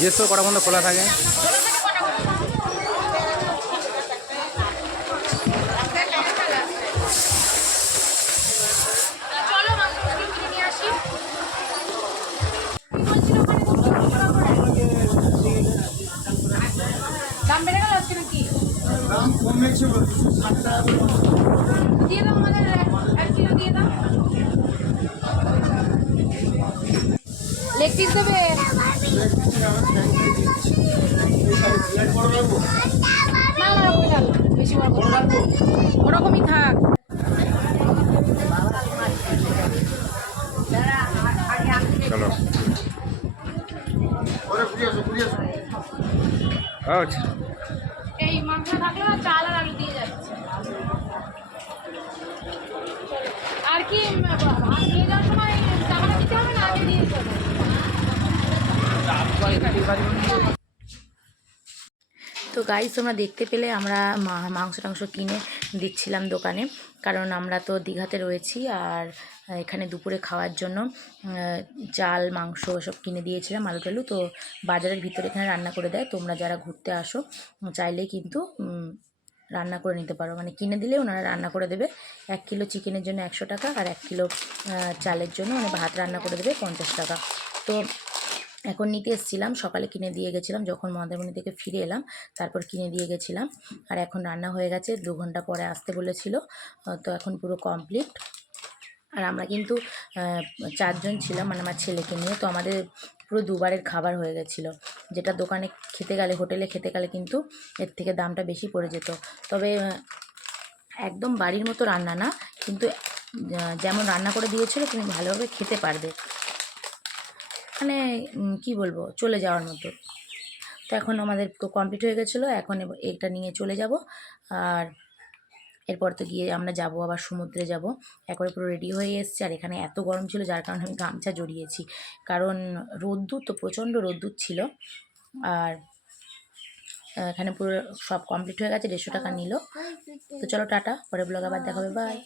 বৃহস্পতি কটা পর্যন্ত খোলা থাকে? দাম বেড়ে গেল আজকে নাকি? দাম কমেছে বলছি 60 টাকা দিয়ে দাও আমাদের 1 কিলো দিয়ে দাও। লেগ পিস দেবে? না না ওরকমই থাক, বেশি বড় করে রাখবো, ওরকমই থাক। চলো। আচ্ছা এই মাংস থাকলে না চাল আর আলু দিয়ে যাচ্ছে। আর কি ভাত নিয়ে যাওয়ার সময় টাকাটা দিতে হবে না, আগে দিয়ে যাবে? তো গাইস তোমরা দেখতে পেলে আমরা মাংস টাংস কিনে দিচ্ছিলাম দোকানে, কারণ আমরা তো দীঘাতে রয়েছি আর এখানে দুপুরে খাওয়ার জন্য চাল মাংস সব কিনে দিয়েছিলাম, আলু টালু। তো বাজারের ভিতরে এখানে রান্না করে দেয়, তোমরা যারা ঘুরতে আসো চাইলেই কিন্তু রান্না করে নিতে পারো, মানে কিনে দিলে ওনারা রান্না করে দেবে। 1 কিলো চিকেনের জন্য 100 টাকা আর 1 কিলো চালের জন্য মানে ভাত রান্না করে দেবে 50 টাকা। তো এখন নিতে এসেছিলাম, সকালে কিনে দিয়ে গেছিলাম, যখন মন্দারমণি থেকে ফিরে এলাম তারপর কিনে দিয়ে গেছিলাম। আর এখন রান্না হয়ে গেছে, 2 ঘন্টা পরে আসতে বলেছিল, তো এখন পুরো কমপ্লিট। আর আমরা কিন্তু 4 জন ছিলাম, মানে আমার ছেলেকে নিয়ে। তো আমাদের পুরো দুবারের খাবার হয়ে গেছিলো, যেটা দোকানে খেতে গেলে হোটেলে খেতে গেলে কিন্তু এর থেকে দামটা বেশি পড়ে যেত। তবে একদম বাড়ির মতো রান্না না, কিন্তু যেমন রান্না করে দিয়েছিল তুমি ভালোভাবে খেতে পারবে, মানে কি বলবো, চলে যাওয়ার মতো। তো এখন আমাদের তো কমপ্লিট হয়ে গেছিলো, এখন এটা নিয়ে চলে যাব। আর এরপর তো গিয়ে আমরা যাব আবার সমুদ্রে যাব। একবারে পুরো রেডি হয়ে এসেছি, আর এখানে এত গরম ছিল যার কারণে আমি গামছা জড়িয়েছি, কারণ রোদ্দুর তো প্রচণ্ড রোদ্দুর ছিল। আর এখানে পুরো সব কমপ্লিট হয়ে গেছে, 150 টাকা নিল। তো চলো টাটা, পরে ব্লগ আবার দেখাবে, বাই।